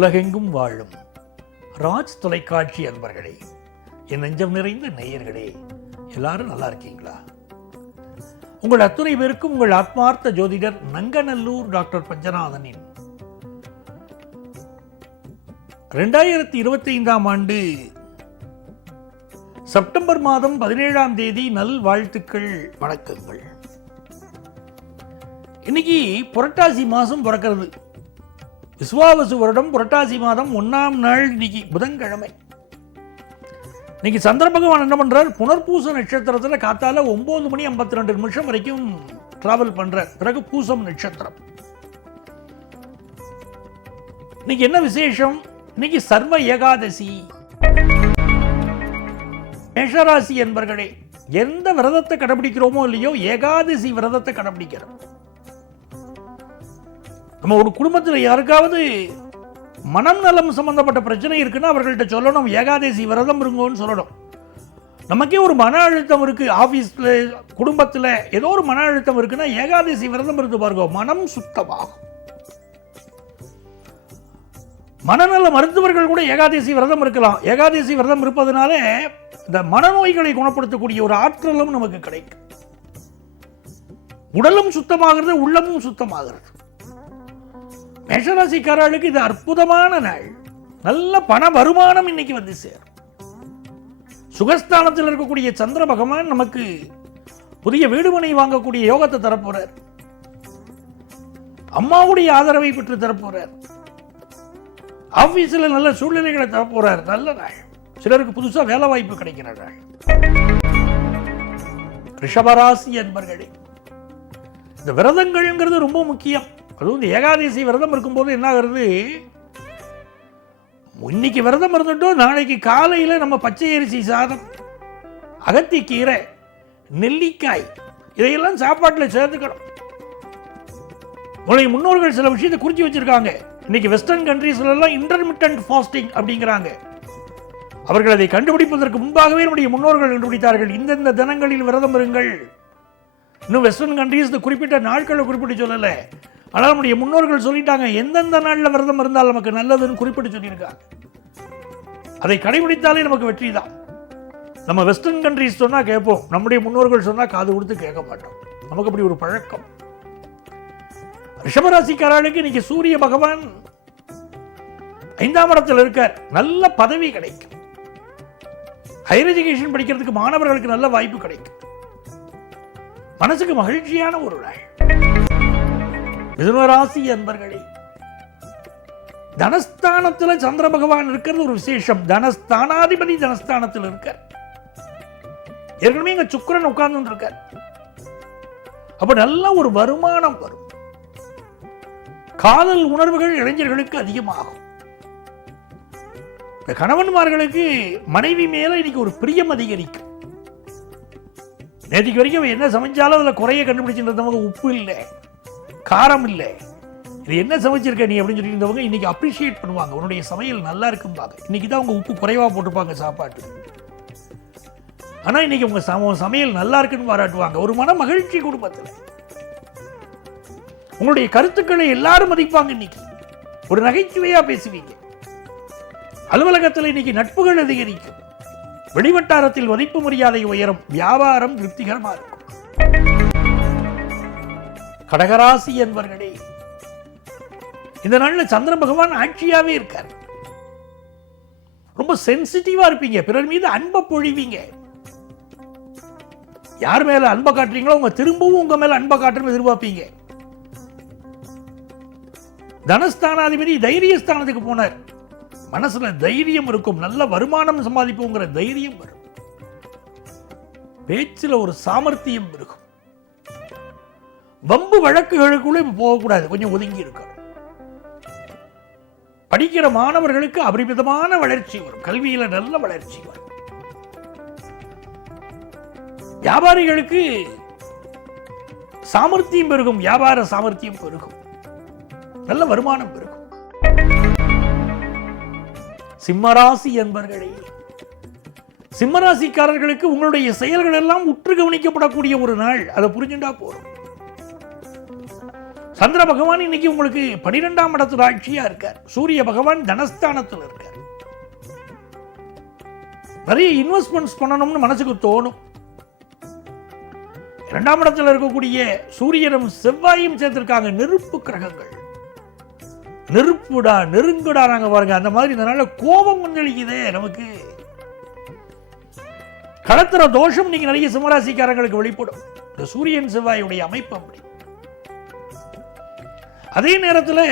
உலகெங்கும் வாழும் ராஜ் தொலைக்காட்சி அன்பர்களே, என் நெஞ்சம் நிறைந்த நேயர்களே, எல்லாரும் நல்லா இருக்கீங்களா? உங்கள் அத்துணை பேருக்கும் உங்கள் ஆத்மார்த்த ஜோதிடர் நங்கநல்லூர் டாக்டர் பஞ்சநாதனின் 2025ஆம் ஆண்டு செப்டம்பர் மாதம் 17ஆம் தேதி நல் வாழ்த்துக்கள், வணக்கங்கள். இன்னைக்கு புரட்டாசி மாதம் பிறக்கிறது. விஸ்வாவசு வருடம் புரட்டாசி மாதம் 1ஆம் நாள் இன்னைக்கு புதன்கிழமை. இன்னைக்கு சந்திர பகவான் என்ன பண்றார்? புனர்பூச நட்சத்திரத்தில் காத்தால 9:52 வரைக்கும் டிராவல் பண்றார். பிறகு பூசம் நட்சத்திரம். இன்னைக்கு என்ன விசேஷம்? இன்னைக்கு சர்வ ஏகாதசி. மேஷராசி என்பர்களே, எந்த விரதத்தை கடைபிடிக்கிறோமோ இல்லையோ, ஏகாதசி விரதத்தை கடைபிடிக்கிறோம். நம்ம ஒரு குடும்பத்தில் யாருக்காவது மனம் நலம் சம்பந்தப்பட்ட பிரச்சனை இருக்குன்னா அவர்கள்ட்ட சொல்லணும், ஏகாதசி விரதம் இருங்கன்னு சொல்லணும். நமக்கே ஒரு மன அழுத்தம் இருக்கு, ஆபீஸ்ல குடும்பத்தில் ஏதோ ஒரு மன அழுத்தம் இருக்குன்னா ஏகாதசி விரதம் இருந்து பாருங்க, மனம் சுத்தமாகும். மனநல மருத்துவர்கள் கூட ஏகாதசி விரதம் இருக்கலாம். ஏகாதசி விரதம் இருப்பதனால இந்த மனநோய்களை குணப்படுத்தக்கூடிய ஒரு ஆற்றலும் நமக்கு கிடைக்கும். உடலும் சுத்தமாகிறது, உள்ளமும் சுத்தமாகிறது. மேஷராசிக்காரர்களுக்கு இது அற்புதமான நாள். நல்ல பண வருமானம் இன்னைக்கு வந்து சேரும். சுகஸ்தானத்தில் இருக்கக்கூடிய சந்திர பகவான் நமக்கு புதிய வீடுமனை வாங்கக்கூடிய யோகத்தை தரப்போறார். அம்மாவுடைய ஆதரவை பெற்று தரப்போறார். ஆபீஸில் நல்ல சூழ்நிலைகளை தரப்போறார். நல்ல நாள். சிலருக்கு புதுசா வேலை வாய்ப்பு கிடைக்கிற நாள். ரிஷபராசி என்பர்களே, இந்த விரதங்கள்ங்கிறது ரொம்ப முக்கியம். அதுவும் இந்த ஏகாதசி விரதம் இருக்கும்போது என்ன ஆகுறது? இன்னைக்கு விரதம் இருந்துட்டோம், நாளைக்கு காலையில் நம்ம பச்சை அரிசி சாதம், அகத்திக்கீரை, நெல்லிக்காய் இதையெல்லாம் சாப்பாட்டில் சேர்த்துக்கணும். உங்களுடைய முன்னோர்கள் சில விஷயத்தை குறித்து வச்சிருக்காங்க. இன்னைக்கு வெஸ்டர்ன் கண்ட்ரீஸ்ல எல்லாம் இன்டர்மிட்டன்ட் ஃபாஸ்டிங் அப்படிங்கிறாங்க. அவர்கள் அதை கண்டுபிடிப்பதற்கு முன்பாகவே நம்முடைய முன்னோர்கள் கண்டுபிடித்தார்கள். இந்தந்த தினங்களில் விரதம் இருங்கள். இன்னும் வெஸ்டர்ன் கண்ட்ரீஸ் குறிப்பிட்ட நாட்களை குறிப்பிட்டு சொல்லலை, ஆனால் நம்முடைய முன்னோர்கள் சொல்லிட்டாங்க எந்தெந்த நாளில் விரதம் இருந்தால் நமக்கு நல்லதுன்னு குறிப்பிட்டு சொல்லியிருக்காங்க. அதை கடைபிடித்தாலே நமக்கு வெற்றி தான். நம்ம வெஸ்டர்ன் கண்ட்ரீஸ் சொன்னால் கேட்போம், நம்முடைய முன்னோர்கள் சொன்னால் காது கொடுத்து கேட்க மாட்டோம். நமக்கு அப்படி ஒரு பழக்கம். ரிஷபராசிக்காரர்களுக்கு இன்னைக்கு சூரிய பகவான் 5ஆம் இடத்தில் இருக்கார். நல்ல பதவி கிடைக்கும். ஹையர் எஜுகேஷன் படிக்கிறதுக்கு மாணவர்களுக்கு நல்ல வாய்ப்பு கிடைக்கும். மனசுக்கு மகிழ்ச்சியான ஒரு நாள். மிதுனராசி அன்பர்களே, தனஸ்தானத்தில் சந்திர பகவான் இருக்கிறது ஒரு விசேஷம். தனஸ்தானாதிபதி தனஸ்தானத்தில் இருக்கார். ஏற்கனவே இங்க சுக்கிரன் உட்கார்ந்து இருக்கார். அப்ப நல்ல ஒரு வருமானம் வரும். காதல் உணர்வுகள் இளைஞர்களுக்கு அதிகமாகும். கணவன்மார்களுக்கு மனைவி மேல இன்னைக்கு ஒரு பிரியம் அதிகரிக்கும். நேற்றுக்கு வரைக்கும் என்ன சமைச்சாலும் அதுல குறைய கண்டுபிடிச்சிருந்தவங்க, உப்பு இல்லை, காரம் இல்லை, இது என்ன சமைச்சிருக்க நீ அப்படின்னு சொல்லி இருந்தவங்க இன்னைக்கு அப்ரிஷியேட் பண்ணுவாங்க. உன்னுடைய சமையல் நல்லா இருக்கும்பாங்க. இன்னைக்கு தான் உங்க உப்பு குறைவா போட்டிருப்பாங்க சாப்பாட்டு, ஆனா இன்னைக்கு உங்க சமையல் நல்லா இருக்குன்னு பாராட்டுவாங்க. ஒரு மன மகிழ்ச்சி குடும்பத்தில். உங்களுடைய கருத்துக்களை எல்லாரும் மதிப்பாங்க. இன்னைக்கு ஒரு நகைச்சுவையா பேசுவீங்க. அலுவலகத்தில் இன்னைக்கு நட்புகள் அதிகரிக்கும். வெளிவட்டாரத்தில் மதிப்பு மரியாதை உயரும். வியாபாரம் திருப்திகரமா இருக்கும். கடகராசி என்பர்களே, இந்த நாள்ல சந்திர பகவான் ஆட்சியாவே இருக்கார். ரொம்ப சென்சிட்டிவா இருப்பீங்க. பிறர் மீது அன்பை பொழிவீங்க. யார் மேல அன்பை காட்டுறீங்களோ உங்க திரும்பவும் உங்க மேல அன்பை காட்டுன்னு எதிர்பார்ப்பீங்க. தனஸ்தானாதிபதி தைரியஸ்தானத்துக்கு போனார். மனசுல தைரியம் இருக்கும். நல்ல வருமானம் சம்பாதிப்போங்கிற தைரியம் வரும். பேச்சில் ஒரு சாமர்த்தியம் இருக்கும். வம்பு வழக்குகளுக்குள்ள போகக்கூடாது, கொஞ்சம் ஒதுங்கி இருக்கணும். படிக்கிற மாணவர்களுக்கு அபரிமிதமான வளர்ச்சி வரும். கல்வியில நல்ல வளர்ச்சி வரும். வியாபாரிகளுக்கு சாமர்த்தியம் பெருகும். வியாபார சாமர்த்தியம் பெருகும். நல்ல வருமானம் பெருகும். சிம்மராசி என்பர்களே, சிம்மராசிக்காரர்களுக்கு உங்களுடைய செயல்கள் எல்லாம் உற்று கவனிக்கப்படக்கூடிய ஒரு நாள். அதை புரிஞ்சுட்டா போறோம். சந்திர பகவான் இன்னைக்கு உங்களுக்கு 12ஆம் இடத்துல ஆட்சியா இருக்கார். சூரிய பகவான் தனஸ்தானத்தில் இருக்கார். நிறைய இன்வெஸ்ட்மெண்ட்ஸ் பண்ணணும்னு மனசுக்கு தோணும். 2ஆம் இடத்துல இருக்கக்கூடிய சூரியனும் செவ்வாயும் சேர்த்திருக்காங்க. நெருப்பு கிரகங்கள். நெருப்புடா நெருங்குடா நாங்க பாருங்க. அந்த மாதிரி இதனால கோபம் கொந்தளிக்குதே நமக்கு. களத்திர தோஷம் நீங்க நிறைய சிம்மராசிக்காரங்களுக்கு வெளிப்படும். இந்த சூரியன் செவ்வாயுடைய அமைப்பு அப்படி. அதே நேரத்தில்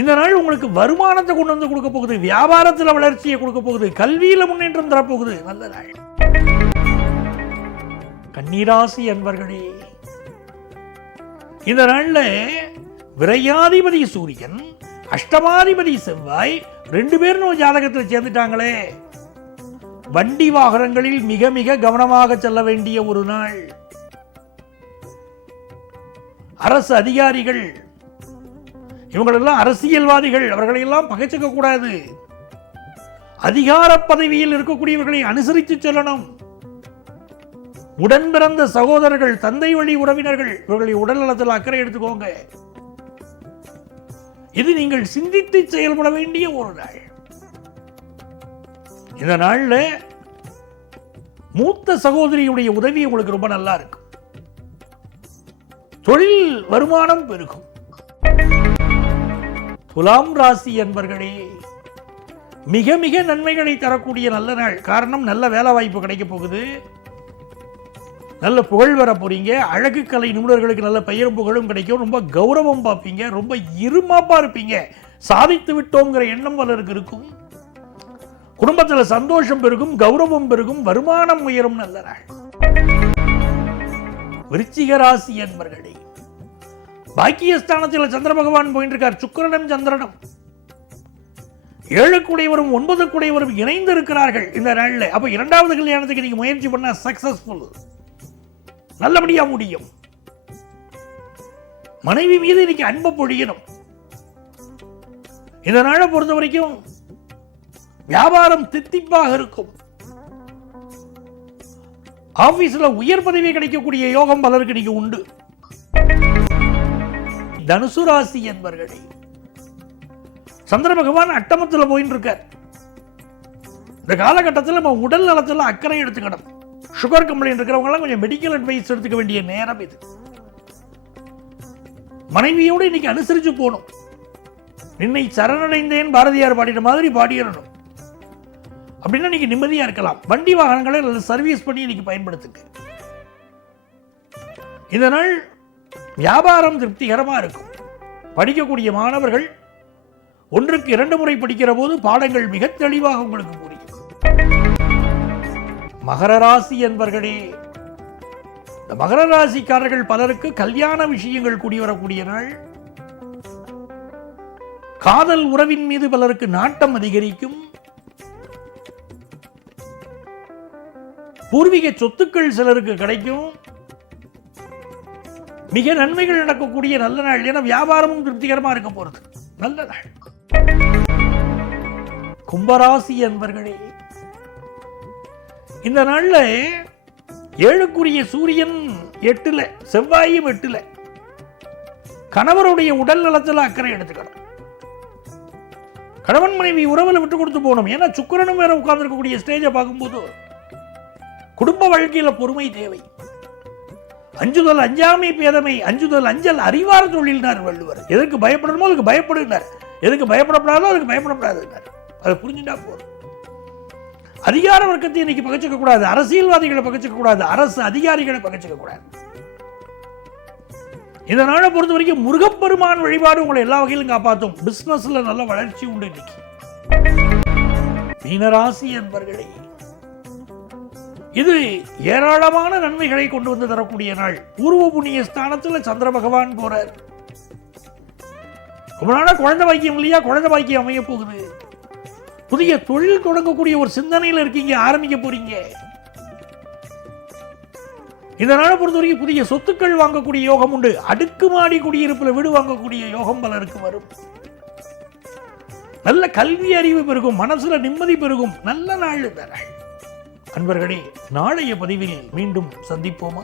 இந்த நாள் உங்களுக்கு வருமானத்தை கொண்டு வந்து கொடுக்க போகுது. வியாபாரத்தில் வளர்ச்சியை கொடுக்க போகுது. கல்வியில முன்னேற்றம் தரப்போகுது. நல்ல நாள். கன்னிராசி அன்பர்களே, இந்த நாள்ல விரையாதிபதி சூரியன், அஷ்டமாதிபதி செவ்வாய் 2 பேரும் ஜாதகத்தில் சேர்ந்துட்டாங்களே. வண்டி வாகனங்களில் மிக மிக கவனமாக செல்ல வேண்டிய ஒரு நாள். அரசு அதிகாரிகள், இவங்களெல்லாம் அரசியல்வாதிகள், அவர்களையெல்லாம் பகைச்சிக்க கூடாது. அதிகார பதவியில் இருக்கக்கூடியவர்களை அனுசரித்து செல்லணும். உடன் பிறந்த சகோதரர்கள், தந்தை வழி உறவினர்கள், இவர்களை உடல் நலத்தில் அக்கறை எடுத்துக்கோங்க. இது நீங்கள் சிந்தித்து செயல்பட வேண்டிய ஒரு நாள். இந்த நாள்ல மூத்த சகோதரியுடைய உதவி உங்களுக்கு ரொம்ப நல்லா இருக்கும். தொழில் வருமானம் பெருகும். துலாம் ராசி என்பர்களே, மிக மிக நன்மைகளை தரக்கூடிய நல்ல நாள். காரணம், நல்ல வேலை வாய்ப்பு கிடைக்க போகுது. நல்ல புகழ் வர போறீங்க. அழகு கலை நிபுணர்களுக்கு நல்ல பெயரும் புகழும் கிடைக்கும். ரொம்ப கௌரவம் பார்ப்பீங்க. ரொம்ப இருமாப்பா இருப்பீங்க. சாதித்து விட்டோங்கிற எண்ணம் பலருக்கு இருக்கும். குடும்பத்தில் சந்தோஷம் பெருகும், கௌரவம் பெருகும், வருமானம் உயரும். நல்ல நாள். விருச்சிக ராசி என்பர்களே, பாக்கியஸ்தானத்தில் சந்திர பகவான் போயிட்டு இருக்கார். சுக்கிரனும் சந்திரனும் 7 கூடையவரும் 9 கூடையவரும் இணைந்து இருக்கிறார்கள் இந்த நாள்ல. அப்ப 2வது கல்யாணத்துக்கு நீங்க முயற்சி பண்ண சக்சஸ்ஃபுல், நல்லபடியா முடியும். மனைவி மீது இன்னைக்கு அன்பு பொழியணும். இந்த நாளை பொறுத்த வரைக்கும் வியாபாரம் தித்திப்பாக இருக்கும். ஆபீஸ்ல உயர் பதவி கிடைக்கக்கூடிய யோகம் பலருக்கு இன்னைக்கு உண்டு. தனுசு ராசி என்பர்களே, சந்திர பகவான் அட்டமத்தில் போயின்னு இருக்கார். இந்த காலகட்டத்தில் நம்ம உடல் நலத்தில் அக்கறை எடுத்துக்கணும். சுகர் கம்ப்ளைண்ட் இருக்கிறவங்க கொஞ்சம் மெடிக்கல் அட்வைஸ் எடுத்துக்க வேண்டிய நேரம் இது. மனைவியோடு இன்னைக்கு அனுசரிச்சு போகணும். நின்னை சரணடைந்தேன் பாரதியார் பாடின மாதிரி பாடிடணும். அப்படின்னா இன்னைக்கு நிம்மதியா இருக்கலாம். வண்டி வாகனங்களை நல்ல சர்வீஸ் பண்ணி இன்னைக்கு பயன்படுத்துங்க. இந்த நாள் வியாபாரம் திருப்திகரமா இருக்கும். படிக்கக்கூடிய மாணவர்கள் 1க்கு 2 முறை படிக்கிற போது பாடங்கள் மிக தெளிவாக உங்களுக்கு புரியும். மகர ராசி என்பர்களே, இந்த மகர ராசிக்காரர்கள் பலருக்கு கல்யாண விஷயங்கள் கூடி வரக்கூடிய நாள். காதல் உறவின் மீது பலருக்கு நாட்டம் அதிகரிக்கும். பூர்வீக சொத்துக்கள் சிலருக்கு கிடைக்கும். மிக நன்மைகள் நடக்கக்கூடிய நல்ல நாள். ஏன்னா வியாபாரமும் திருப்திகரமா இருக்க போறது. நல்ல நாள். கும்பராசி என்பர்களே, இந்த நாள்ல 7க்குரிய சூரியன் 8ல, செவ்வாயும் 8ல. கணவருடைய உடல் நலத்தில் அக்கறை எடுத்துக்கணும். கணவன் மனைவி உறவுல விட்டு கொடுத்து போகணும். ஏன்னா சுக்கிரனும் வேற உட்கார்ந்து இருக்கக்கூடிய ஸ்டேஜை பார்க்கும்போது குடும்ப வாழ்க்கையில பொறுமை தேவை. அஞ்சுதல் அஞ்சாமை பேதமை, அஞ்சுதல் அஞ்சல் அறிவார் தொழில்னார் வள்ளுவர். எதற்கு பயப்படணுமோ அதுக்கு பயப்படுனார். எதுக்கு பயப்படப்படாதோ அதுக்கு பயப்படப்படாதுன்னார். அதை புரிஞ்சுட்டா போதும். அதிகார வர்க்கத்தை இன்னைக்கு பகச்சிக்க கூடாது. அரசியல்வாதிகளை பகச்சிக்க கூடாது. அரசு அதிகாரிகளை பகச்சிக்க கூடாது. இந்த நாளை பொறுத்த வரைக்கும் முருகப்பெருமான் வழிபாடு உங்களை எல்லா வகையிலும் காப்பாற்றும். பிசினஸ்ல நல்ல வளர்ச்சி உண்டு இன்னைக்கு. மீனராசி என்பர்களே, இது ஏராளமான நன்மைகளை கொண்டு வந்து தரக்கூடிய நாள். பூர்வ புண்ணிய ஸ்தானத்தில் சந்திர பகவான் போறார். ரொம்ப நாளா குழந்தை பாக்கியம் இல்லையா? குழந்தை பாக்கியம் அமைய போகுது. புதிய தொழில் தொடங்கக்கூடிய ஒரு சிந்தனையில் இருக்கீங்க, ஆரம்பிக்க போறீங்க. இந்த நாளை பொறுத்த வரைக்கும் புதிய சொத்துக்கள் வாங்கக்கூடிய யோகம் உண்டு. அடுக்குமாடி குடியிருப்புல வீடு வாங்கக்கூடிய யோகம் பலருக்கு வரும். நல்ல கல்வி அறிவு பெருகும். மனசுல நிம்மதி பெருகும். நல்ல நாள் இந்த நாள். அன்பர்களே, நாளைய பதிவில் மீண்டும் சந்திப்போமா?